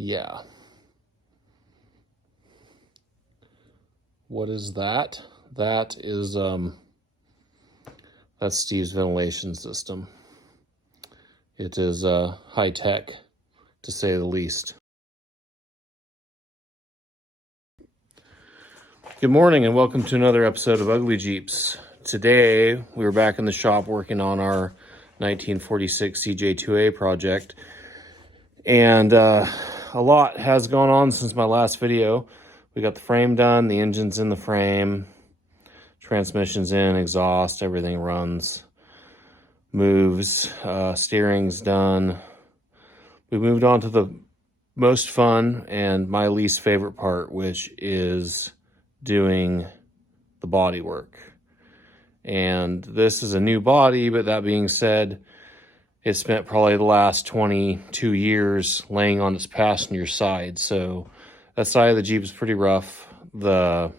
Yeah. What is that? That is, that's Steve's ventilation system. It is high tech, to say the least. Good morning and welcome to another episode of Ugly Jeeps. Today, we were back in the shop working on our 1946 CJ2A project. And a lot has gone on since my last video. We got the frame done, the engine's in the frame, transmission's in, exhaust, everything runs, moves, steering's done. We moved on to the most fun and my least favorite part, which is doing the body work. And this is a new body, but that being said, it spent probably the last 22 years laying on its passenger side. So that side of the Jeep is pretty rough. I've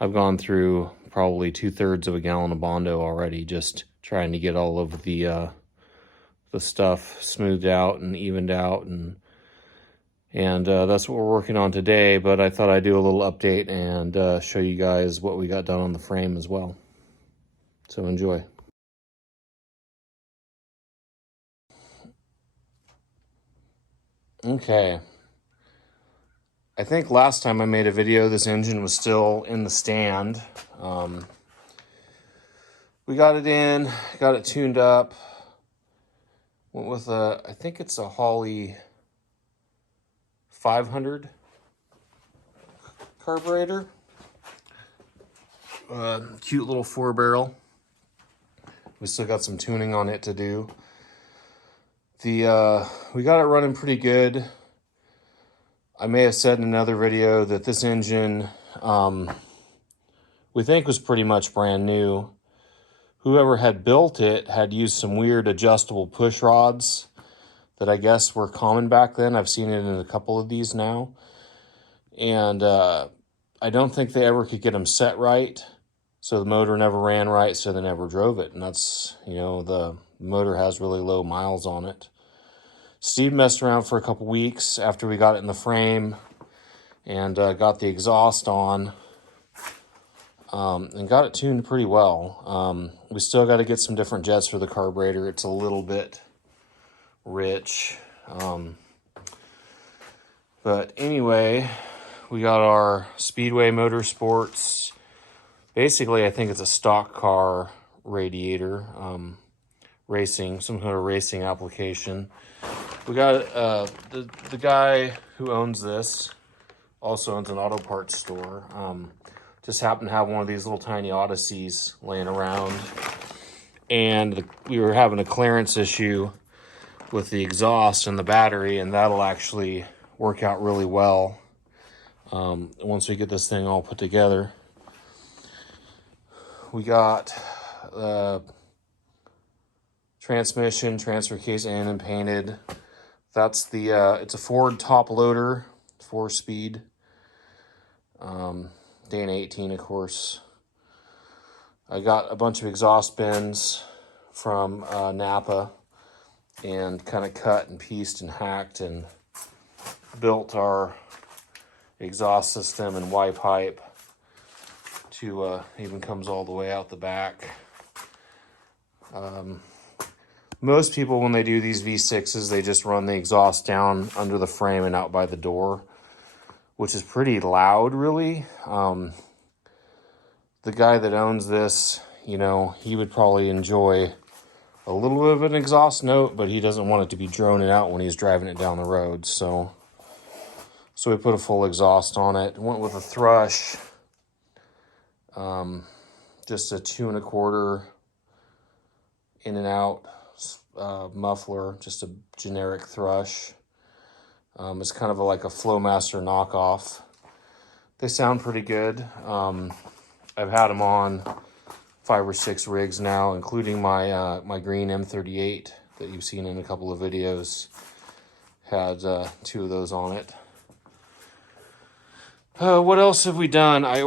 gone through probably 2/3 of a gallon of Bondo already, just trying to get all of the stuff smoothed out and evened out, and that's what we're working on today. But I thought I'd do a little update and show you guys what we got done on the frame as well. So enjoy. Okay. I think last time I made a video, this engine was still in the stand. We got it in, got it tuned up. Went with I think it's a Holley 500 carburetor. Cute little 4-barrel. We still got some tuning on it to do. We got it running pretty good. I may have said in another video that this engine, we think was pretty much brand new. Whoever had built it had used some weird adjustable push rods that I guess were common back then. I've seen it in a couple of these now. And I don't think they ever could get them set right. So the motor never ran right, so they never drove it. And that's, you know, the motor has really low miles on it. Steve messed around for a couple weeks after we got it in the frame and got the exhaust on and got it tuned pretty well. We still got to get some different jets for the carburetor. It's a little bit rich. But anyway, we got our Speedway Motorsports. Basically, I think it's a stock car radiator, racing, some kind of racing application. We got the guy who owns this also owns an auto parts store. Just happened to have one of these little tiny Odysseys laying around, and we were having a clearance issue with the exhaust and the battery, and that'll actually work out really well once we get this thing all put together. We got transmission, transfer case in and painted. That's the, it's a Ford top loader, 4-speed, Dana 18, of course. I got a bunch of exhaust bins from Napa and kind of cut and pieced and hacked and built our exhaust system and Y pipe to even comes all the way out the back. Most people, when they do these V6s, they just run the exhaust down under the frame and out by the door, which is pretty loud, really. The guy that owns this, you know, he would probably enjoy a little bit of an exhaust note, but he doesn't want it to be droning out when he's driving it down the road. So we put a full exhaust on it. Went with a Thrush, just a 2 1/4 in and out muffler, just a generic Thrush. It's kind of like a Flowmaster knockoff. They sound pretty good. I've had them on 5 or 6 rigs now, including my my green M38 that you've seen in a couple of videos. Had 2 of those on it. What else have we done? I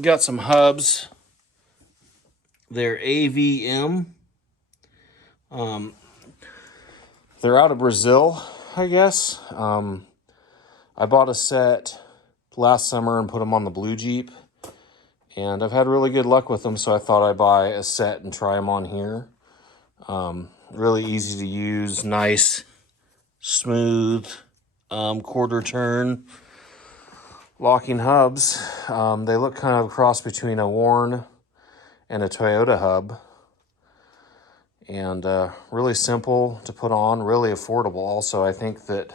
got some hubs. They're AVM. They're out of Brazil, I guess. I bought a set last summer and put them on the blue Jeep, and I've had really good luck with them, so I thought I'd buy a set and try them on here. Really easy to use, nice, smooth, quarter turn locking hubs. They look kind of a cross between a Warn and a Toyota hub. And really simple to put on, really affordable. Also, I think that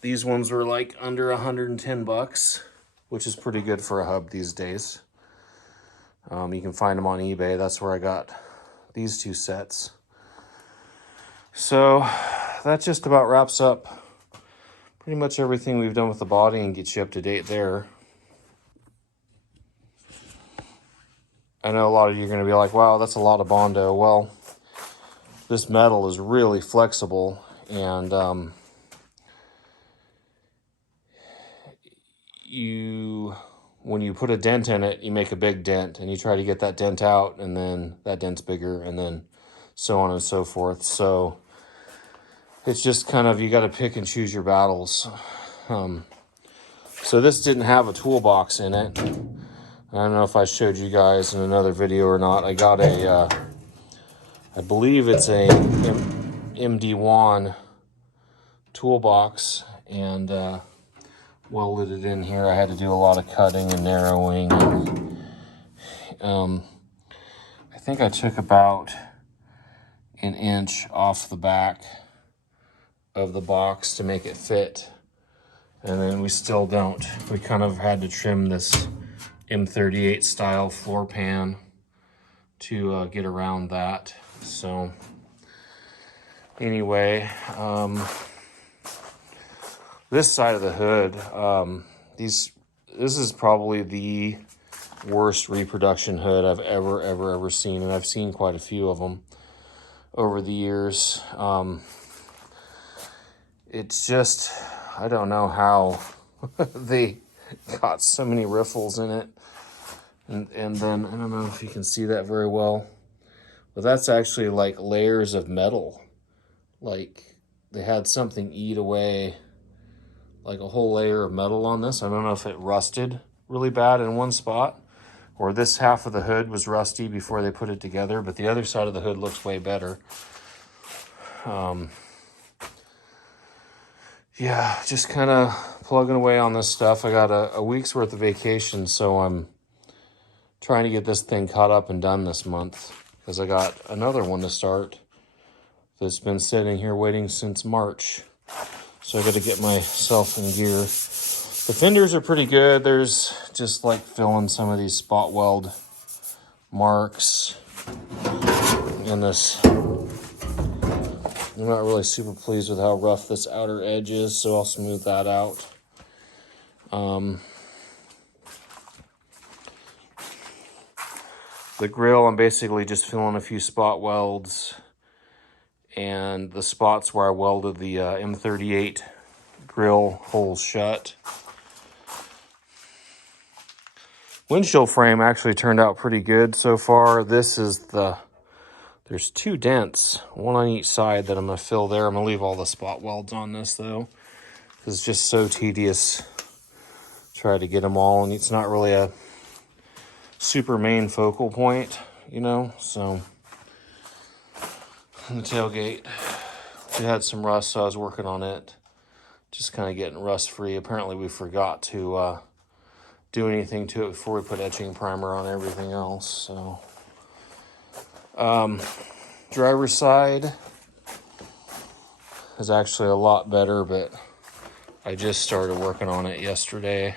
these ones were like under 110 bucks, which is pretty good for a hub these days. You can find them on eBay. That's where I got these two sets. So that just about wraps up pretty much everything we've done with the body and gets you up to date there. I know a lot of you are going to be like, wow, that's a lot of Bondo. Well, this metal is really flexible, and when you put a dent in it, you make a big dent, and you try to get that dent out, and then that dent's bigger, and then so on and so forth. So it's just kind of, you got to pick and choose your battles. So this didn't have a toolbox in it. I don't know if I showed you guys in another video or not. I got a, I believe it's a MD1 toolbox, and welded it in here. I had to do a lot of cutting and narrowing. And, I think I took about an inch off the back of the box to make it fit. And then we still don't. We kind of had to trim this M38 style floor pan to get around that. So anyway, this side of the hood, this is probably the worst reproduction hood I've ever seen, and I've seen quite a few of them over the years. It's just, I don't know how they got so many riffles in it. And then, I don't know if you can see that very well, but that's actually like layers of metal. Like they had something eat away like a whole layer of metal on this. I don't know if it rusted really bad in one spot, or this half of the hood was rusty before they put it together, but the other side of the hood looks way better. Yeah, just kind of plugging away on this stuff. I got a week's worth of vacation, so I'm trying to get this thing caught up and done this month, because I got another one to start that's been sitting here waiting since March. So I got to get myself in gear. The fenders are pretty good. There's just like filling some of these spot weld marks in this. I'm not really super pleased with how rough this outer edge is, so I'll smooth that out. The grill, I'm basically just filling a few spot welds, and the spots where I welded the M38 grill holes shut. Windshield frame actually turned out pretty good so far. This is there's two dents, one on each side, that I'm going to fill there. I'm going to leave all the spot welds on this, though, because it's just so tedious. Try to get them all, and it's not really a super main focal point, you know, so. And the tailgate, it had some rust, so I was working on it. Just kind of getting rust-free. Apparently, we forgot to do anything to it before we put etching primer on everything else, so. Driver's side is actually a lot better, but I just started working on it yesterday.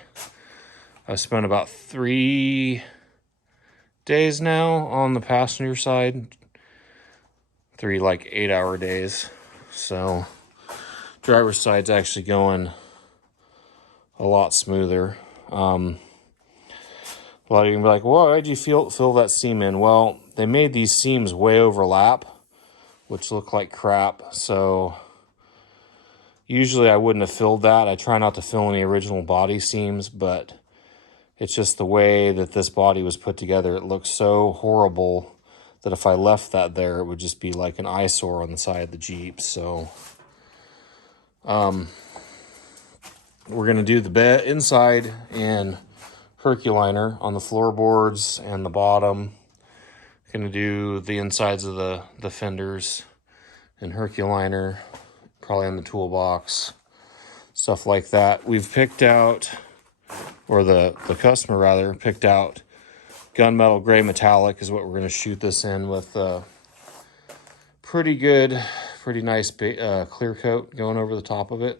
I spent about 3 days now on the passenger side. 3 like 8-hour days. So driver's side's actually going a lot smoother. A lot of you can be like, well, why'd you fill that seam in? Well, they made these seams way overlap, which look like crap. So usually I wouldn't have filled that. I try not to fill any original body seams, but it's just the way that this body was put together. It looks so horrible that if I left that there, it would just be like an eyesore on the side of the Jeep. So we're going to do the bed inside and Herculiner on the floorboards and the bottom. Going to do the insides of the fenders and Herculiner, probably in the toolbox, stuff like that. We've picked out, or the customer rather, picked out gunmetal gray metallic is what we're going to shoot this in with. Pretty nice clear coat going over the top of it.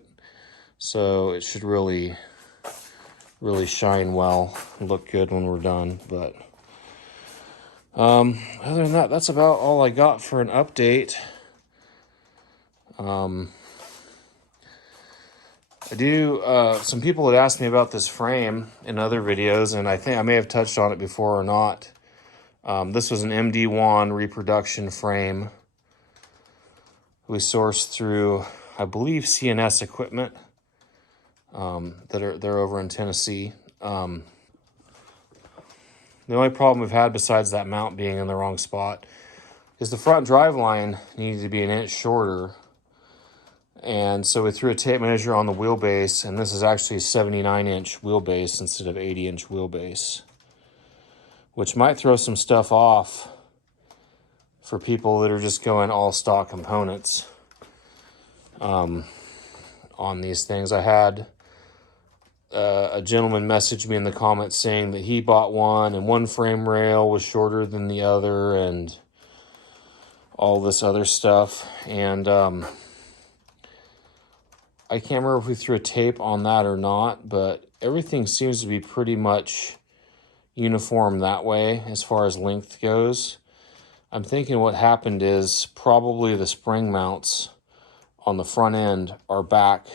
So it should really shine well and look good when we're done. But other than that, that's about all I got for an update. Some people had asked me about this frame in other videos, and I think I may have touched on it before or not. This was an MD1 reproduction frame. We sourced through, I believe, CNS equipment. They're over in Tennessee. The only problem we've had besides that mount being in the wrong spot is the front drive line needed to be an inch shorter. And so we threw a tape measure on the wheelbase, and this is actually a 79-inch wheelbase instead of 80-inch wheelbase, which might throw some stuff off for people that are just going all stock components on these things. I had a gentleman message me in the comments saying that he bought one and one frame rail was shorter than the other and all this other stuff. And I can't remember if we threw a tape on that or not, but everything seems to be pretty much uniform that way as far as length goes. I'm thinking what happened is probably the spring mounts on the front end are back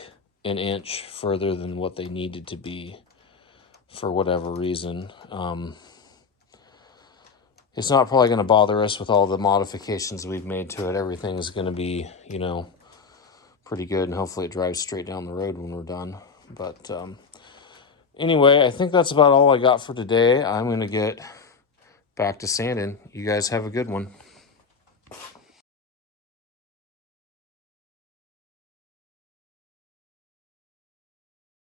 an inch further than what they needed to be for whatever reason. It's not probably going to bother us with all the modifications we've made to it. Everything is going to be, pretty good, and hopefully it drives straight down the road when we're done. But anyway, I think that's about all I got for today. I'm going to get back to sanding. You guys have a good one.